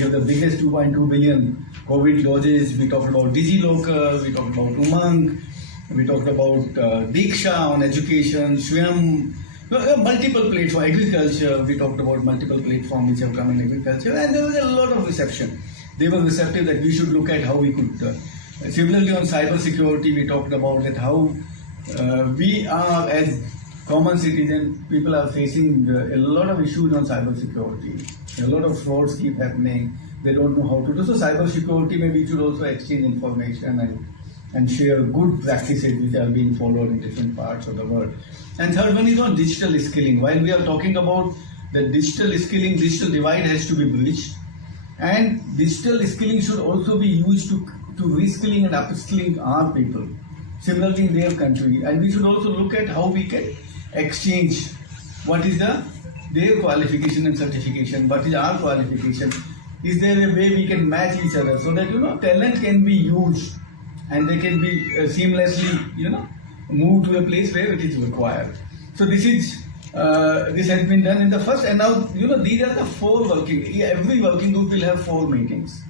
have the biggest 2.2 billion COVID doses. We talked about DigiLocker, we talked about Umang, we talked about Diksha on education, Swayam, multiple platforms, agriculture. We talked about multiple platforms which have come in agriculture, and there was a lot of reception. They were receptive that we should look at how we could. Similarly, on cyber security, we talked about that how we are as common citizens, people are facing a lot of issues on cyber security. A lot of frauds keep happening. They don't know how to do. So cyber security, maybe we should also exchange information and share good practices which are being followed in different parts of the world. And third one is on digital skilling. While we are talking about the digital skilling, digital divide has to be bridged. And digital skilling should also be used to reskilling and upskilling our people, similarly in their country. And we should also look at how we can exchange what is their qualification and certification, what is our qualification. Is there a way we can match each other so that talent can be used and they can be seamlessly moved to a place where it is required. So this has been done in the first, and now these are the every working group will have 4 meetings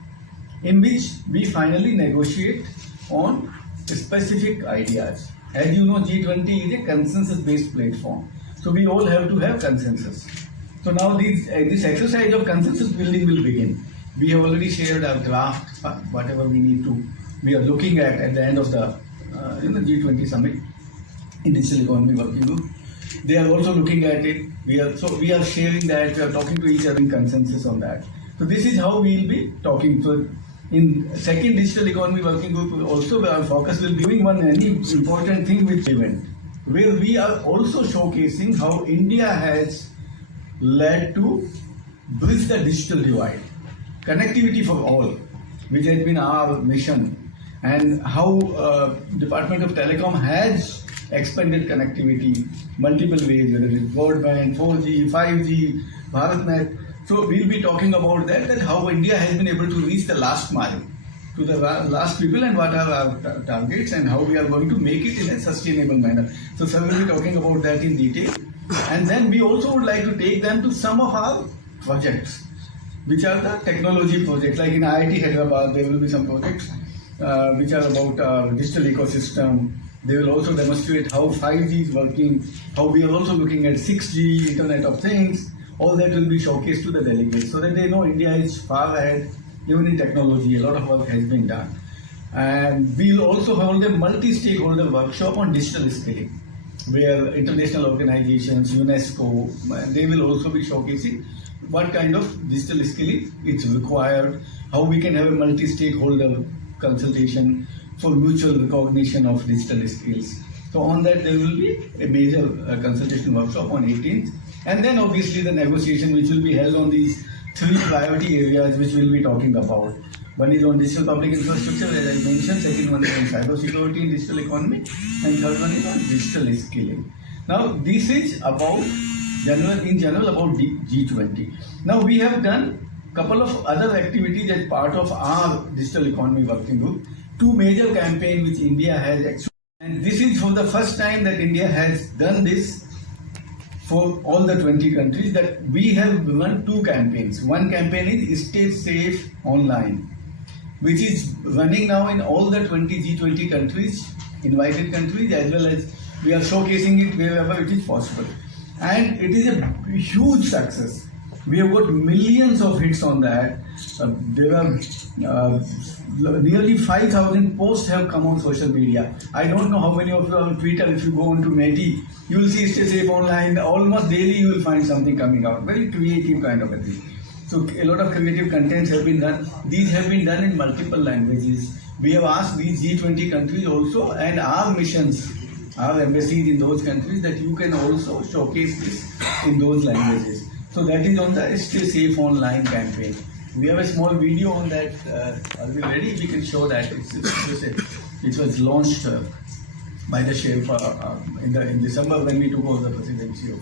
in which we finally negotiate on specific ideas. As you know, G20 is a consensus-based platform. So we all have to have consensus. So now this exercise of consensus building will begin. We have already shared our draft, whatever we need to. We are looking at the end of the G20 summit in Digital Economy Working Group. They are also looking at it. We are sharing that. We are talking to each other in consensus on that. So this is how we will be talking. So in second Digital Economy Working Group, also our focus will be doing one important thing with event, where we are also showcasing how India has led to bridge the digital divide, connectivity for all, which has been our mission, and how Department of Telecom has expanded connectivity multiple ways, whether it is broadband, 4G, 5G, BharatNet. So we'll be talking about that how India has been able to reach the last mile to the last people, and what are our targets and how we are going to make it in a sustainable manner. So sir will be talking about that in detail. And then we also would like to take them to some of our projects, which are the technology projects. Like in IIT Hyderabad, there will be some projects which are about our digital ecosystem. They will also demonstrate how 5G is working, how we are also looking at 6G, Internet of Things. All that will be showcased to the delegates so that they know India is far ahead, even in technology. A lot of work has been done. And we'll also hold a multi-stakeholder workshop on digital skilling, where international organizations, UNESCO, they will also be showcasing what kind of digital skilling is required, how we can have a multi-stakeholder consultation for mutual recognition of digital skills. So on that there will be a major consultation workshop on 18th. And then obviously the negotiation which will be held on these 3 priority areas which we'll be talking about. One is on digital public infrastructure, as I mentioned. Second one is on cyber security and digital economy. And third one is on digital skilling. Now this is about in general about G20. Now we have done a couple of other activities as part of our digital economy working group. 2 major campaigns which India has actually, and this is for the first time that India has done this for all the 20 countries, that we have run 2 campaigns. One campaign is Stay Safe Online, which is running now in all the 20 G20 countries, invited countries, as well as we are showcasing it wherever it is possible. And it is a huge success. We have got millions of hits on that. There are nearly 5,000 posts have come on social media. I don't know how many of you are on Twitter. If you go onto Meti, you will see Stay Safe Online. Almost daily you will find something coming out. Very creative kind of a thing. So a lot of creative contents have been done. These have been done in multiple languages. We have asked these G20 countries also, and our missions, our embassies in those countries, that you can also showcase this in those languages. So that is on the Stay Safe Online campaign. We have a small video on that. Are we ready? We can show that. It was launched by the Sherpa in December when we took over the presidency of.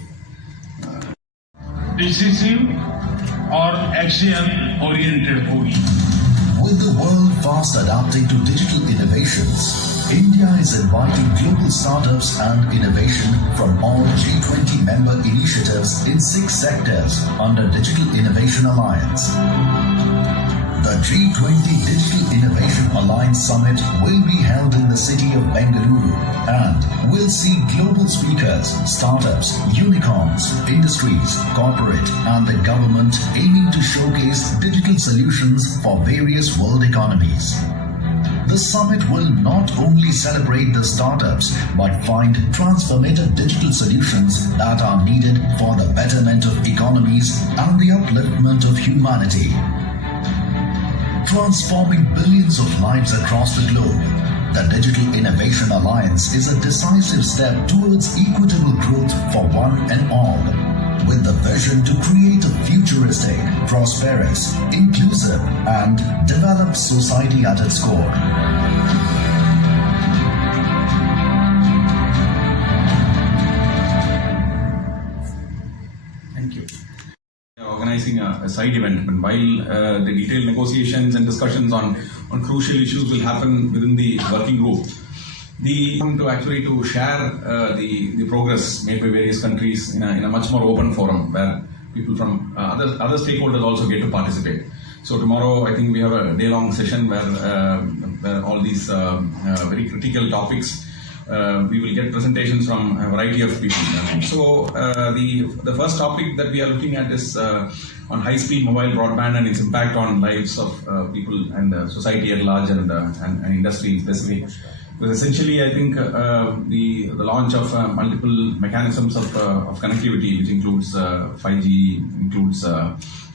Decisive or action-oriented होगी. With the world fast adapting to digital innovations, India is inviting global startups and innovation from all G20 member initiatives in 6 sectors under Digital Innovation Alliance. The G20 Digital Innovation Alliance Summit will be held in the city of Bengaluru and will see global speakers, startups, unicorns, industries, corporate and the government aiming to showcase digital solutions for various world economies. The summit will not only celebrate the startups but find transformative digital solutions that are needed for the betterment of economies and the upliftment of humanity. Transforming billions of lives across the globe, the Digital Innovation Alliance is a decisive step towards equitable growth for one and all, with the vision to create a futuristic, prosperous, inclusive and developed society at its core. Thank you. Organizing a side event, and while the detailed negotiations and discussions on crucial issues will happen within the working group, the to actually to share the progress made by various countries in a much more open forum where people from other stakeholders also get to participate. So tomorrow, I think we have a day-long session where all these very critical topics. We will get presentations from a variety of people. So the first topic that we are looking at is on high-speed mobile broadband and its impact on lives of people and society at large and industry specifically. Because essentially, I think the launch of multiple mechanisms of connectivity, which includes 5G, includes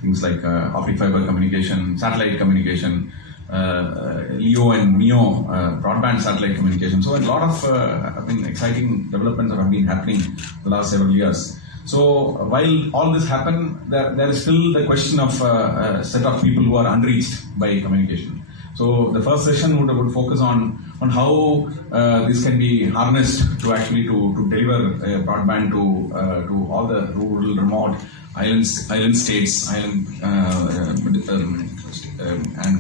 things like optic fiber communication, satellite communication, LEO and MEO broadband satellite communication. So a lot of exciting developments have been happening the last several years. So while all this happened, there is still the question of a set of people who are unreached by communication. So the first session would focus on how this can be harnessed to actually to deliver broadband to all the rural, remote island states, and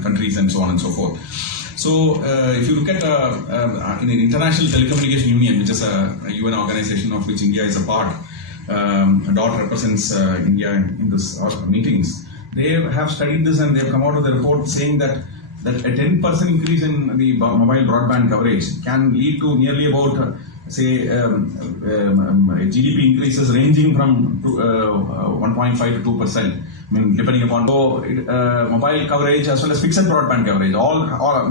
countries and so on and so forth. So if you look at in the International Telecommunication Union, which is a UN organization of which India is a part, DoT represents India in this meetings. They have studied this and they have come out with a report saying that a 10% increase in the mobile broadband coverage can lead to nearly about GDP increases ranging from 1.5 to 2%. I mean, depending upon mobile coverage as well as fixed broadband coverage.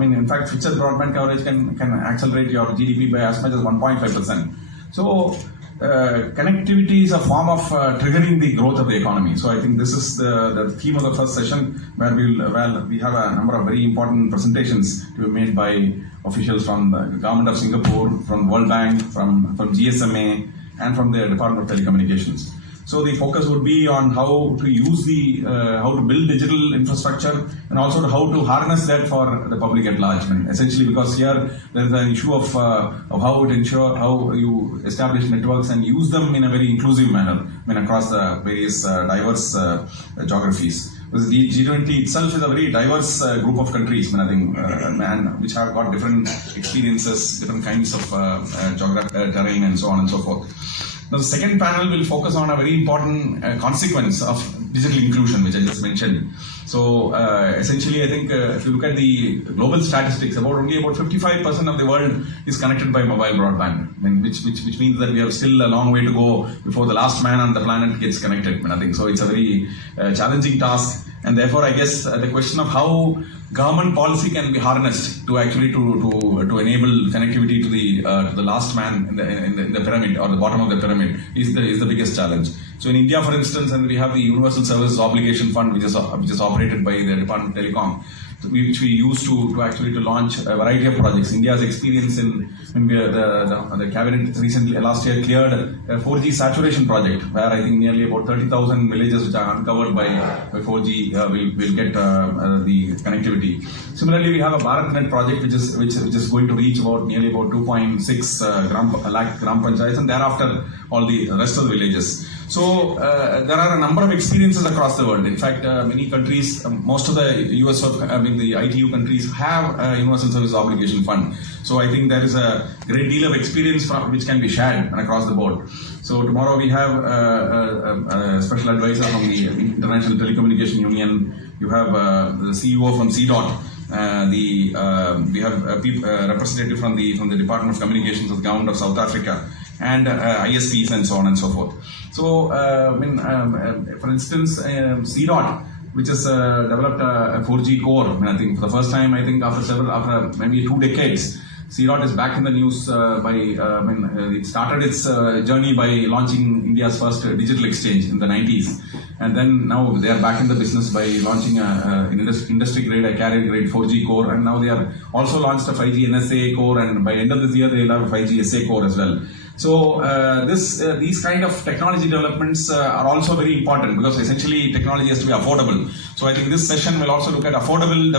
In fact, fixed broadband coverage can accelerate your GDP by as much as 1.5%. So, connectivity is a form of triggering the growth of the economy. So I think this is the theme of the first session, where we have a number of very important presentations to be made by officials from the government of Singapore, from World Bank, from GSMA, and from the Department of Telecommunications. So the focus would be on how to use how to build digital infrastructure and also how to harness that for the public at large. And essentially, because here there is an issue of how you establish networks and use them in a very inclusive manner, across the various diverse geographies. Because the G20 itself is a very diverse group of countries, which have got different experiences, different kinds of terrain, and so on and so forth. Now, the second panel will focus on a very important consequence of digital inclusion, which I just mentioned. So, essentially, I think if you look at the global statistics, only about 55% of the world is connected by mobile broadband, which means that we have still a long way to go before the last man on the planet gets connected. So it's a very challenging task, and therefore, I guess the question of how government policy can be harnessed to actually to enable connectivity to the last man in the pyramid, or the bottom of the pyramid, is the biggest challenge. So in India, for instance, and we have the Universal Services Obligation Fund, which is operated by the Department of Telecom, which we use to launch a variety of projects. India's experience in the cabinet recently last year cleared a 4G saturation project, where I think nearly about 30,000 villages which are uncovered by 4G will get the connectivity. Similarly, we have a BharatNet project which is going to reach nearly about 2.6 lakh gram panchayats, and thereafter all the rest of the villages. So there are a number of experiences across the world. In fact, many countries, most of the the ITU countries have a Universal Service Obligation Fund. So I think there is a great deal of experience which can be shared across the board. So tomorrow we have a special advisor from the International Telecommunication Union. You have the CEO from CDOT. We have a representative from the Department of Communications of the Government of South Africa, and ISPs and so on and so forth. So, for instance, CDOT, which has developed a 4G core. I think for the first time, after maybe 2 decades, CDOT is back in the news it started its journey by launching India's first digital exchange in the 90s. And then now they are back in the business by launching an industry-grade, a carrier-grade 4G core. And now they are also launched a 5G NSA core, and by end of this year, they will have a 5G SA core as well. So these kind of technology developments are also very important, because essentially technology has to be affordable. So I think this session will also look at affordable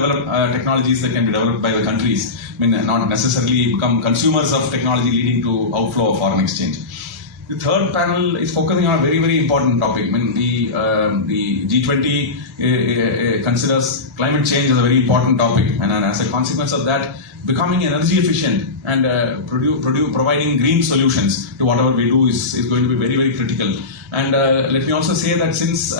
technologies that can be developed by the countries. Not necessarily become consumers of technology, leading to outflow of foreign exchange. The third panel is focusing on a very, very important topic. The G20 considers climate change as a very important topic, and as a consequence of that, becoming energy efficient and providing green solutions to whatever we do is going to be very, very critical. And let me also say that since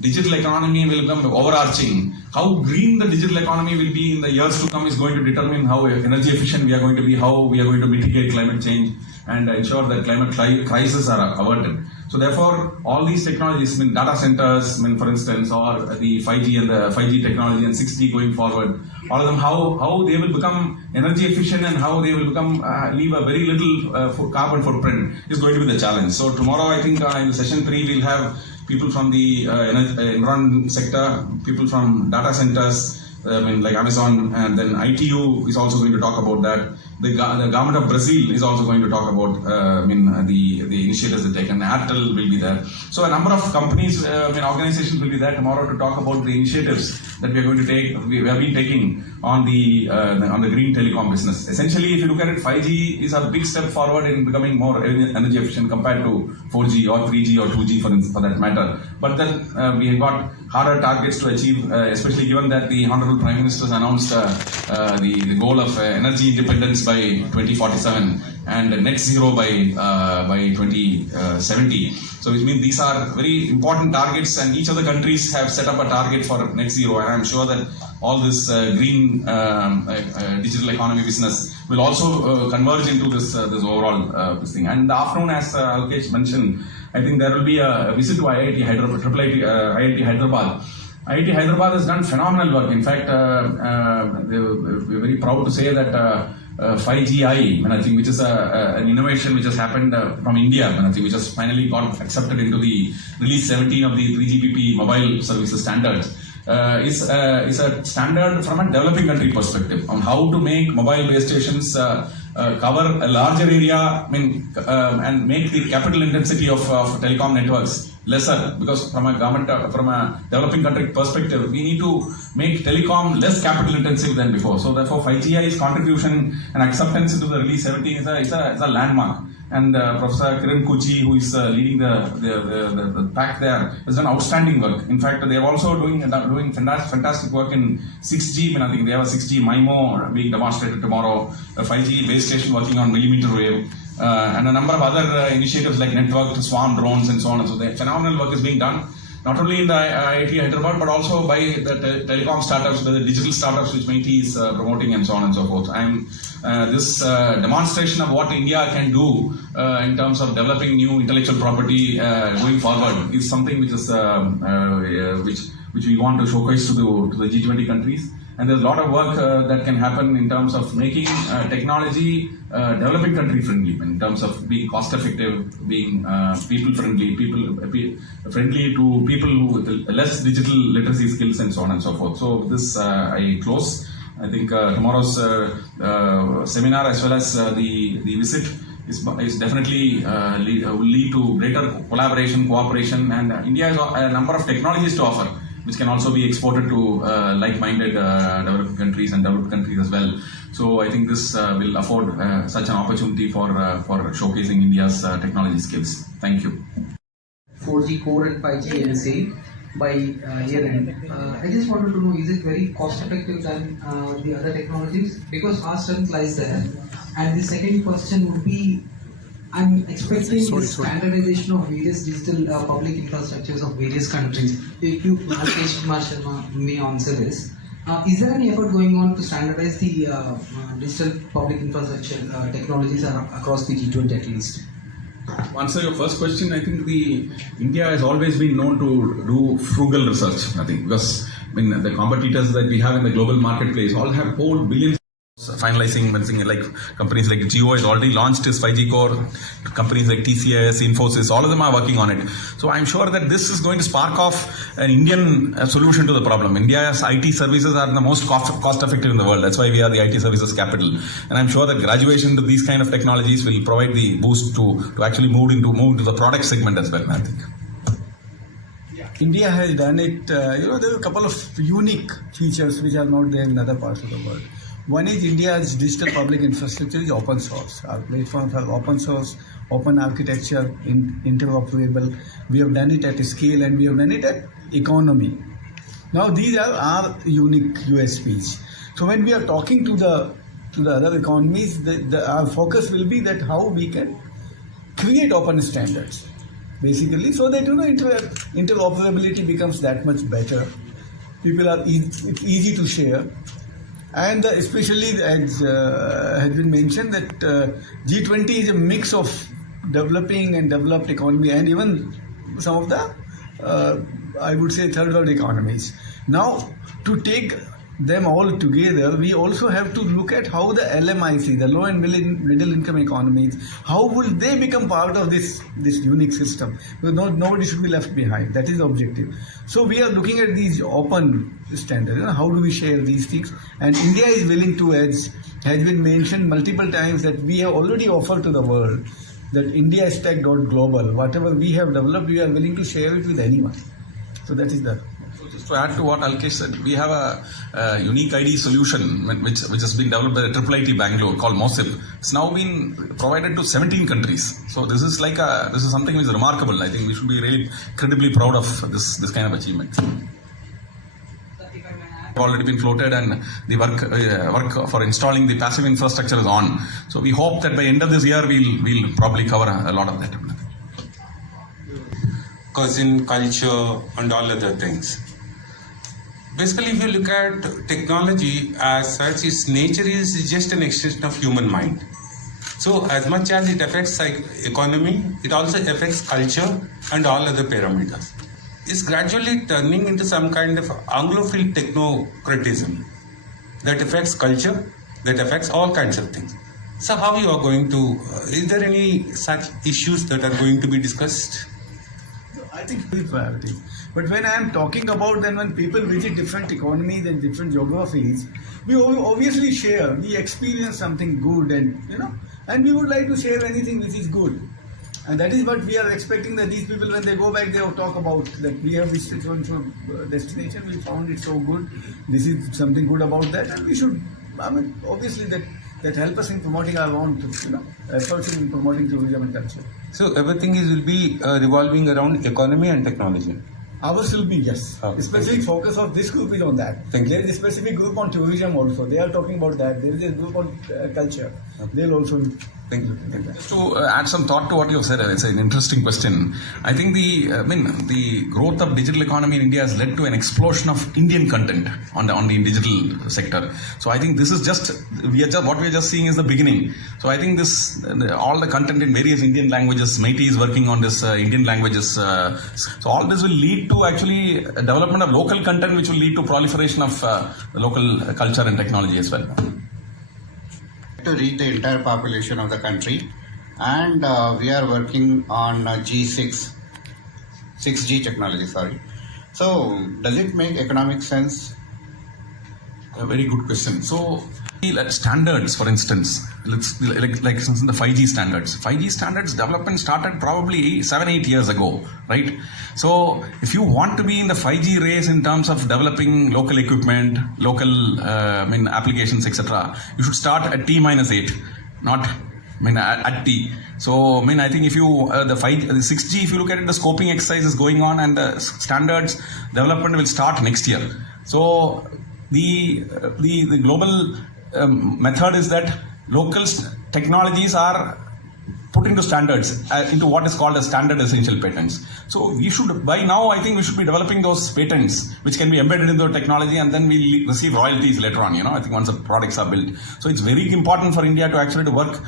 digital economy will become overarching, how green the digital economy will be in the years to come is going to determine how energy efficient we are going to be, how we are going to mitigate climate change and ensure that climate crises are averted. So therefore, all these technologies, data centers, for instance, or the 5G and the 5G technology and 6G going forward, all of them, how they will become energy efficient and how they will become leave a very little carbon footprint is going to be the challenge. So tomorrow, I think in session 3, we'll have people from the environment sector, people from data centers, like Amazon, and then ITU is also going to talk about that. The government of Brazil is also going to talk about the initiatives they take, and Airtel will be there. So a number of companies, organizations will be there tomorrow to talk about the initiatives that we are going to take. We have been taking on the green telecom business. Essentially, if you look at it, 5G is a big step forward in becoming more energy efficient compared to 4G or 3G or 2G for that matter. But then we have got harder targets to achieve, especially given that the Honorable Prime Minister has announced the goal of energy independence by 2047 and net zero by 2070. So which means these are very important targets, and each of the countries have set up a target for net zero. And I'm sure that all this green digital economy business will also converge into this overall this thing. And in the afternoon, as Alkesh mentioned, I think there will be a visit to IIT Hyderabad. IIT Hyderabad. IIT Hyderabad has done phenomenal work. In fact, we're very proud to say that 5GI, I think, which is an innovation which has happened from India, I think, which has finally got accepted into the release 17 of the 3GPP mobile services standards, is a standard from a developing country perspective on how to make mobile base stations cover a larger area, and make the capital intensity of telecom networks lesser, because from a developing country perspective, we need to make telecom less capital intensive than before. So therefore, 5GI's contribution and acceptance into the release 17 is a landmark. And Professor Kiran Kuchi, who is leading the pack there, has done outstanding work. In fact, they are also doing fantastic work in 6G. I think they have a 6G MIMO being demonstrated tomorrow, a 5G base station working on millimeter wave, and a number of other initiatives like networked swarm drones and so on. And so the phenomenal work is being done, not only in the IIT Hyderabad, but also by the telecom startups, the digital startups which MeitY is promoting, and so on and so forth. And this demonstration of what India can do in terms of developing new intellectual property going forward is something which is which we want to showcase to the G20 countries. And there's a lot of work that can happen in terms of making technology developing country friendly, in terms of being cost effective, being people friendly, friendly to people with less digital literacy skills, and so on and so forth. So this I close. I think tomorrow's seminar, as well as the visit, is definitely will lead to greater collaboration, cooperation, and India has a number of technologies to offer, which can also be exported to like-minded developing countries and developed countries as well. So I think this will afford such an opportunity for showcasing India's technology skills. Thank you. 4G core and 5G NSA by year end. I just wanted to know, is it very cost effective than the other technologies? Because our strength lies there. And the second question would be, I'm expecting the standardization of various digital public infrastructures of various countries. If you, Marshall, may answer this. Is there any effort going on to standardize the digital public infrastructure technologies across the G20 at least? To answer your first question, I think India has always been known to do frugal research. I think because the competitors that we have in the global marketplace all have poured billions. Finalizing, like companies like Jio has already launched its 5G core. Companies like TCS, Infosys, all of them are working on it. So I'm sure that this is going to spark off an Indian solution to the problem. India's IT services are the most cost effective in the world. That's why we are the IT services capital. And I'm sure that graduation to these kind of technologies will provide the boost to actually move into the product segment as well, I think. India has done it. There are a couple of unique features which are not there in other parts of the world. One is India's digital public infrastructure is open source. Our platforms are open source, open architecture, interoperable. We have done it at scale and we have done it at economy. Now these are our unique USPs. So when we are talking to the other economies, our focus will be that how we can create open standards, basically, so that interoperability becomes that much better. People are it's easy to share. And especially, as has been mentioned, that G20 is a mix of developing and developed economy and even some of the, I would say, third world economies. Now, to take them all together, we also have to look at how the LMIC, the low and middle income economies, how will they become part of this unique system? Because nobody should be left behind. That is the objective. So we are looking at these open standards. How do we share these things? And India is willing to, as has been mentioned multiple times, that we have already offered to the world that India Stack.global, whatever we have developed, we are willing to share it with anyone. So that is the. Just to add to what Alkesh said, we have a unique ID solution which has been developed by the IIIT Bangalore called MOSIP. It's now been provided to 17 countries. So this is something which is remarkable. I think we should be really incredibly proud of this kind of achievement. Already been floated and the work for installing the passive infrastructure is on. So we hope that by end of this year we'll probably cover a lot of that. Cousin culture and all other things. Basically, if you look at technology as such, its nature is just an extension of human mind. So as much as it affects economy, it also affects culture and all other parameters. It's gradually turning into some kind of Anglophile technocratism that affects culture, that affects all kinds of things. So how you are going to, is there any such issues that are going to be discussed? I think priority. But when I am talking about then when people visit different economies and different geographies, we obviously share. We experience something good and we would like to share anything which is good. And that is what we are expecting, that these people, when they go back, they will talk about that we have visited one destination, we found it so good, this is something good about that, and we should, obviously that help us in promoting our own, efforts in promoting tourism and culture. So everything will be revolving around economy and technology. Ours will be, yes. Okay. The specific focus of this group is on that. Thank you. There is a specific group on tourism also. They are talking about that. There is a group on culture. Okay. They'll also. Thank you. Just to add some thought to what you have said, it's an interesting question. I think the growth of digital economy in India has led to an explosion of Indian content on the digital sector. So I think this is what we are just seeing is the beginning. So I think all the content in various Indian languages, MeitY is working on this Indian languages. So all this will lead to actually development of local content, which will lead to proliferation of the local culture and technology as well. To reach the entire population of the country, and we are working on G6 6G technology. So does it make economic sense? A very good question. So standards, for instance, like the 5G standards. 5G standards development started probably 7-8 years ago, right? So if you want to be in the 5G race in terms of developing local equipment, local applications, etc., you should start at T-8, not I mean, at T. So, I mean, I think if you, the 6G, if you look at it, the scoping exercise is going on and the standards development will start next year. So, the global method is that local technologies are put into standards, into what is called as standard essential patents. So we should, by now, I think we should be developing those patents which can be embedded into the technology, and then we'll receive royalties later on, I think once the products are built. So it's very important for India to actually work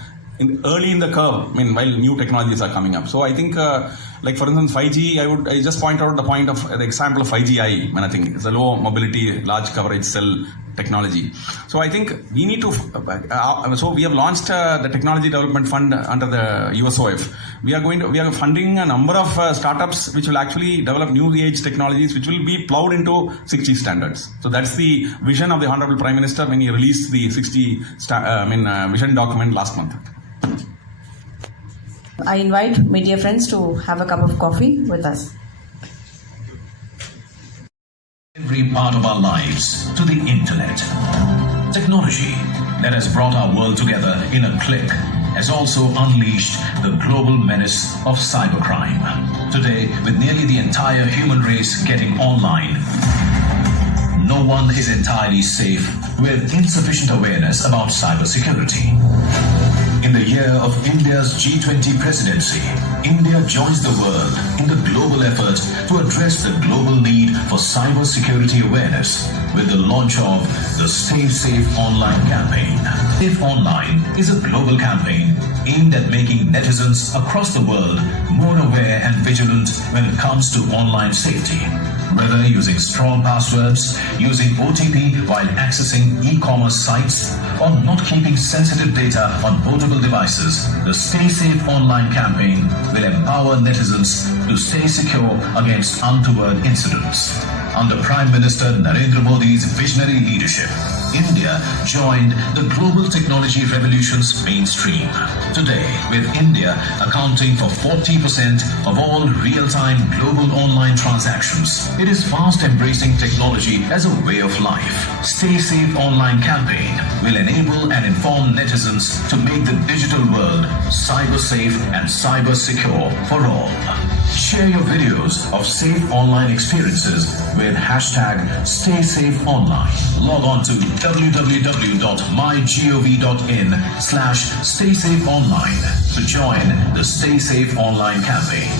early in the curve, while new technologies are coming up. So I think, like for instance, 5G, I just point out the example of 5GI. I think it's a low mobility, large coverage cell technology. So I think we need to, so we have launched the Technology Development Fund under the USOF. We are funding a number of startups which will actually develop new age technologies which will be plowed into 6G standards. So that's the vision of the Honorable Prime Minister when he released the 6G vision document last month. I invite media friends to have a cup of coffee with us. Every part of our lives to the internet. Technology that has brought our world together in a click has also unleashed the global menace of cybercrime. Today, with nearly the entire human race getting online, no one is entirely safe with insufficient awareness about cybersecurity. In the year of India's G20 presidency, India joins the world in the global effort to address the global need for cybersecurity awareness with the launch of the Stay Safe Online campaign. Safe Online is a global campaign aimed at making netizens across the world more aware and vigilant when it comes to online safety. Whether using strong passwords, using OTP while accessing e-commerce sites, or not keeping sensitive data on portable devices, the Stay Safe Online campaign will empower netizens to stay secure against untoward incidents. Under Prime Minister Narendra Modi's visionary leadership, India joined the global technology revolution's mainstream. Today, with India accounting for 40% of all real-time global online transactions, it is fast embracing technology as a way of life. Stay Safe Online campaign will enable and inform netizens to make the digital world cyber safe and cyber secure for all. Share your videos of safe online experiences with hashtag StaySafeOnline. Log on to www.mygov.in/StaySafeOnline to join the Stay Safe Online campaign.